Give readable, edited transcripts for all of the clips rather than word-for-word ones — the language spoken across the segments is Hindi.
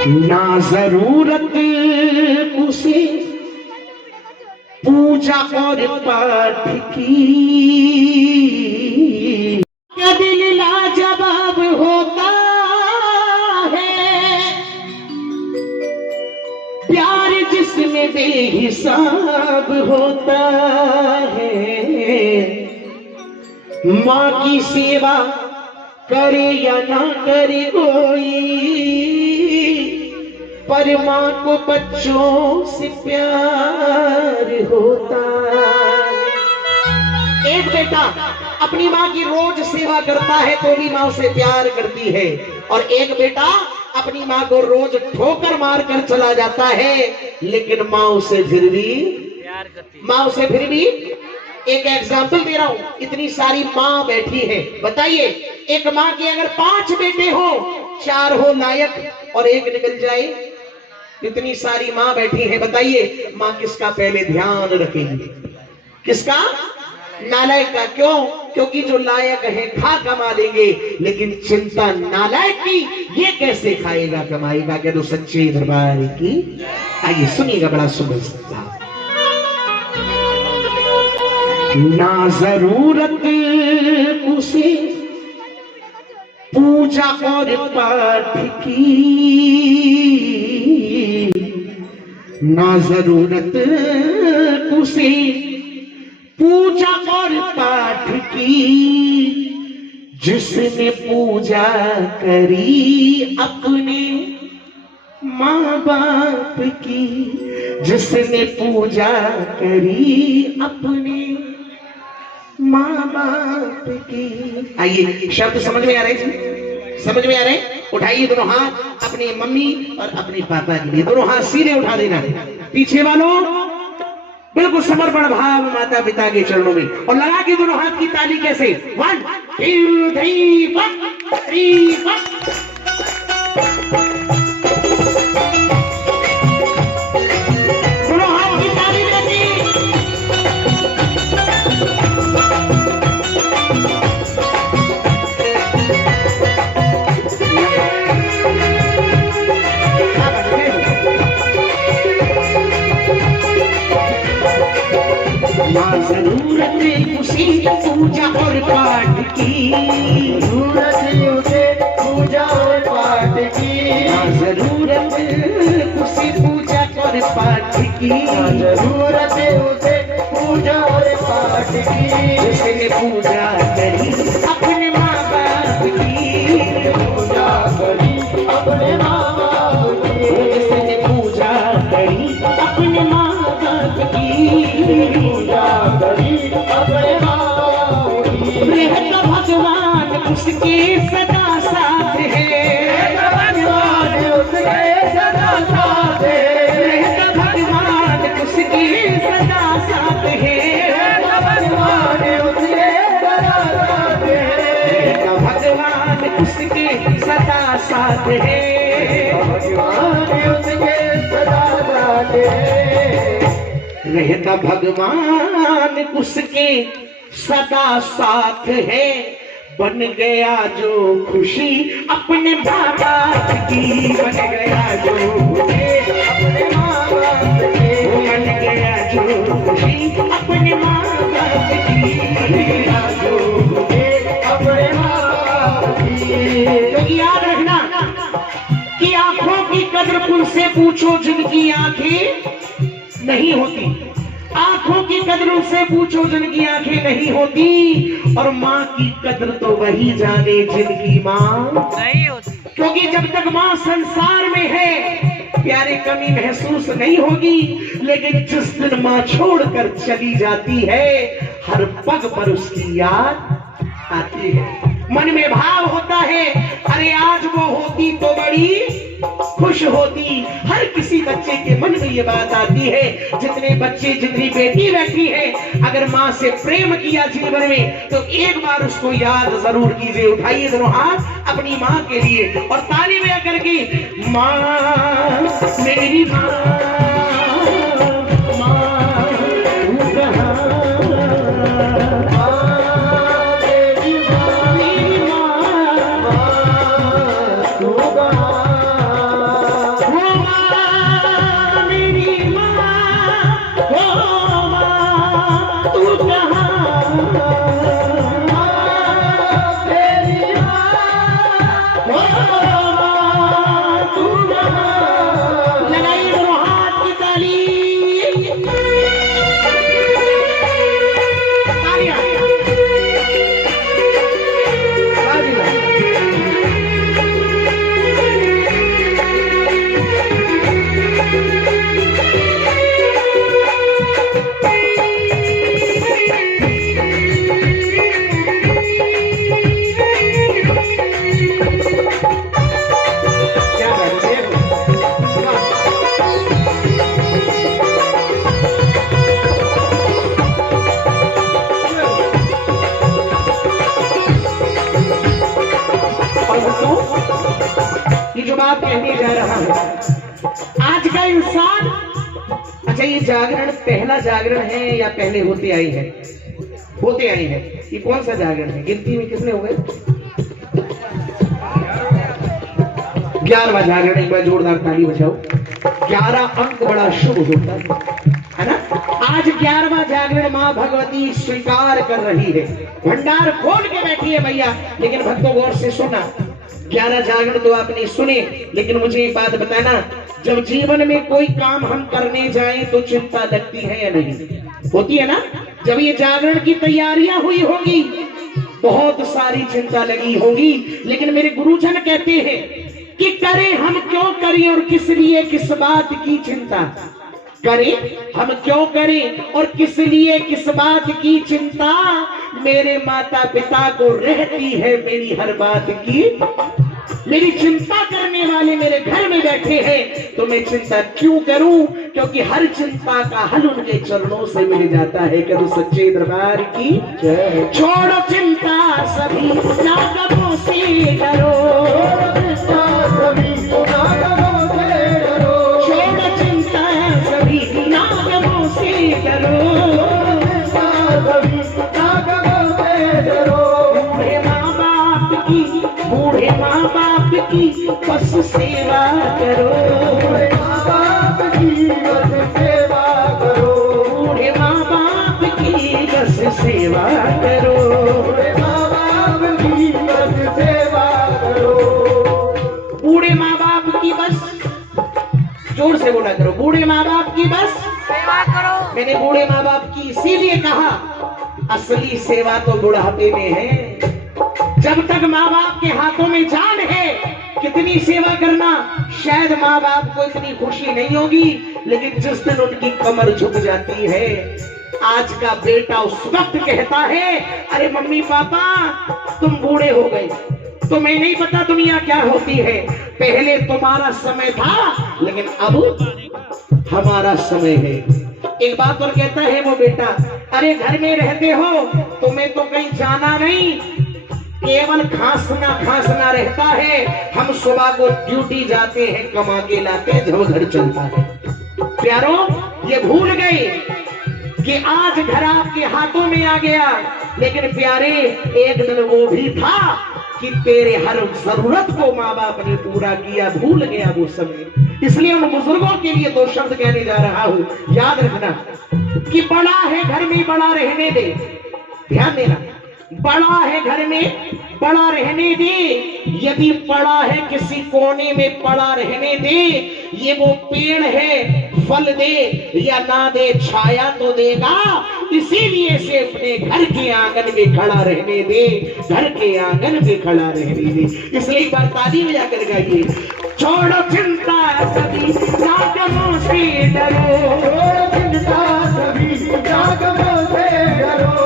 ना जरूरत उसे पूजा और पाठ की, क्या दिल लाजवाब होता है, प्यार जिसमें बेहिसाब होता है। माँ की सेवा करे या ना करे कोई, पर माँ को बच्चों से प्यार होता है। एक बेटा अपनी माँ की रोज सेवा करता है तो भी माँ उसे प्यार करती है, और एक बेटा अपनी माँ को रोज ठोकर मार कर चला जाता है, लेकिन माँ उसे फिर भी प्यार करती है। माँ उसे फिर भी, एक एग्जाम्पल दे रहा हूं, इतनी सारी माँ बैठी है, बताइए एक माँ के अगर 5 बेटे हो, 4 हो लायक और एक निकल जाए, इतनी सारी माँ बैठी है, बताइए माँ किसका पहले ध्यान रखेगी? किसका? नालायक का। क्यों? क्योंकि जो लायक है खा कमा लेंगे, लेकिन चिंता नालायक की, ये कैसे खाएगा कमाएगा? क्या तो सच्चे दरबार की। आइए सुनिएगा बड़ा सुंदर सा। ना जरूरत उसे पूजा और पाठ की, ना जरूरत उसे पूजा और पाठ की, जिसने पूजा करी अपने माँ बाप की, जिसने पूजा करी अपने माँ बाप की। आइए शब्द समझ में आ रहे हैं? समझ में आ रहे हैं? उठाइए दोनों हाथ अपनी मम्मी और अपने पापा के लिए, दोनों हाथ सीधे उठा देना। पीछे वालों बिल्कुल समर्पण भाव माता पिता के चरणों में, और लगा के दोनों हाथ की ताली कैसे? 1 2 3 4। जरूरत उसी पूजा और पाठ की, जरूरत उसे पूजा और पाठ की, जरूरत उसी पूजा और पाठ की, जरूरत उसे पूजा और पाठ की, जिसने पूजा करी अपने माँ बाप की, पूजा करी अपने माँ बाप की, जिसने पूजा करी अपने माँ बाप की, पूजा करी अपने माँ बाप की। रहता भगवान उसके सदा साथ है, भगवान उसके सदा साथ है, रहता भगवान उसके सदा साथ है, भगवान उसके सदा साथ है, भगवान उसके सदा साथ है, भगवान उसके सदा साथ है, रहता भगवान उसके सदा साथ है। बन गया जो खुशी अपने माँ बाप की, बन गया जो खुशी अपने माँ बाप की, बन गया जो खुशी अपने माँ बाप की, बन गया जो खुशी अपने माँ बाप की। तो याद रखना कि आंखों की कदर उनसे पूछो जिनकी आंखें नहीं होती, आंखों की कदर उनसे पूछो जिनकी आंखें नहीं होती, और माँ की कदर तो वही जाने जिनकी माँ नहीं होती, क्योंकि जब तक माँ संसार में है प्यारे कमी महसूस नहीं होगी, लेकिन जिस दिन माँ छोड़कर चली जाती है हर पग पर उसकी याद आती है, मन में भाव होता है, अरे आज वो होती तो बड़ी खुश होती। हर किसी बच्चे के मन में ये बात आती है, जितने बच्चे जितनी बेटी बैठी है, अगर माँ से प्रेम किया जीवन में तो एक बार उसको याद जरूर कीजिए। उठाइए दोनों हाथ अपनी माँ के लिए और ताली में करके, माँ मेरी माँ, रहा है। आज का इंसान, अच्छा ये जागरण पहला जागरण है या पहले होते आई है? होते आई है। ये कौन सा जागरण है? गिनती में कितने हो गए? 11वां जागरण। एक बार जोरदार ताली बजाओ। 11 अंक बड़ा शुभ होता है ना। आज 11वां जागरण मां भगवती स्वीकार कर रही है। भंडार खोल के बैठी है मैया। लेकिन भक्तों गौर से सुनना, 11 जागरण तो आपने सुने, लेकिन मुझे एक बात बताना, जब जीवन में कोई काम हम करने जाएं तो चिंता लगती है या नहीं? होती है ना। जब ये जागरण की तैयारियां हुई होंगी, बहुत सारी चिंता लगी होगी, लेकिन मेरे गुरुजन कहते हैं कि करें हम क्यों करें और किस लिए, किस बात की चिंता करें हम क्यों करें और किस लिए, किस बात की चिंता। मेरे माता पिता को रहती है मेरी हर बात की। मेरी चिंता करने वाले मेरे घर में बैठे हैं, तो मैं चिंता क्यों करूं? क्योंकि हर चिंता का हल उनके चरणों से मिल जाता है। करो सच्चे दरबार की जय। छोड़ो चिंता सभी नागमों से डरो, छोड़ो चिंता सभी नागमों से डरो, बूढ़े माँ बाप की बस सेवा करो, बूढ़े माँ बाप की बस सेवा करो, बूढ़े माँ बाप की बस सेवा करो, बूढ़े माँ बाप की बस सेवा करो। बूढ़े माँ बाप की बस, जोर से बोला करो, बूढ़े माँ बाप की बस सेवा करो। मैंने बूढ़े माँ बाप की इसीलिए कहा, असली सेवा तो बुढ़ापे में है। जब तक माँ बाप के हाथों में जान है, कितनी सेवा करना, शायद माँ बाप को इतनी खुशी नहीं होगी, लेकिन जिस दिन उनकी कमर झुक जाती है, आज का बेटा उस वक्त कहता है, अरे मम्मी पापा तुम बूढ़े हो गए, तुम्हें नहीं पता दुनिया क्या होती है। पहले तुम्हारा समय था, लेकिन अब हमारा समय है। एक बात और कहता है वो बेटा, अरे घर में रहते हो, तुम्हें तो कहीं जाना नहीं, केवल खांसना रहता है। हम सुबह को ड्यूटी जाते हैं, कमा के लाते हैं, जब घर चलता है। प्यारो, ये भूल गए कि आज घर आपके हाथों में आ गया, लेकिन प्यारे एक दिन वो भी था कि तेरे हर जरूरत को माँ बाप ने पूरा किया। भूल गया वो समय। इसलिए उन बुजुर्गों के लिए दो शब्द कहने जा रहा हूं, याद रखना कि बड़ा है घर में बड़ा रहने दे। ध्यान देना, बड़ा है घर में बड़ा रहने दे। यदि पड़ा है किसी कोने में पड़ा रहने दे। ये वो पेड़ है, फल दे या ना दे, छाया तो देगा। इसीलिए से अपने घर के आंगन में खड़ा रहने दे, घर के आंगन में खड़ा रहने दे। इसलिए एक बार ताली बजा कर गाइए, छोड़ो चिंता सभी नागमों से डरो, छोड़ो चिंता सभी नागमों से डरो,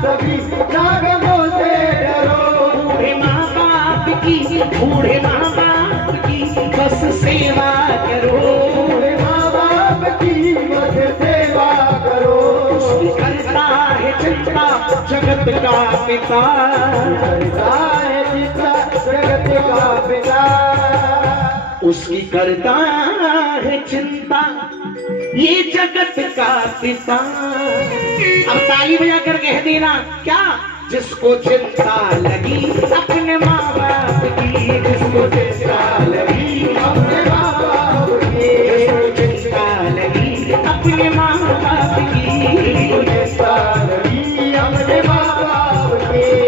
सभी नागमों से डरो। बूढ़े माँ बाप की, बूढ़े माँ बाप की बस सेवा करो, बूढ़े माँ बाप की बस सेवा करो। उसकी करता है चिंता जगत का पिता, करता है चिंता जगत का पिता, उसकी करता है चिंता ये जगत का पिता। अब ताली बजा कर कह देना, क्या? जिसको चिंता लगी अपने माँ बाप की, जिसको चिंता लगी अपने माँ बाप की, जिसको चिंता लगी अपने माँ बाप की, जिसको चिंता लगी अपने माँ बाप की।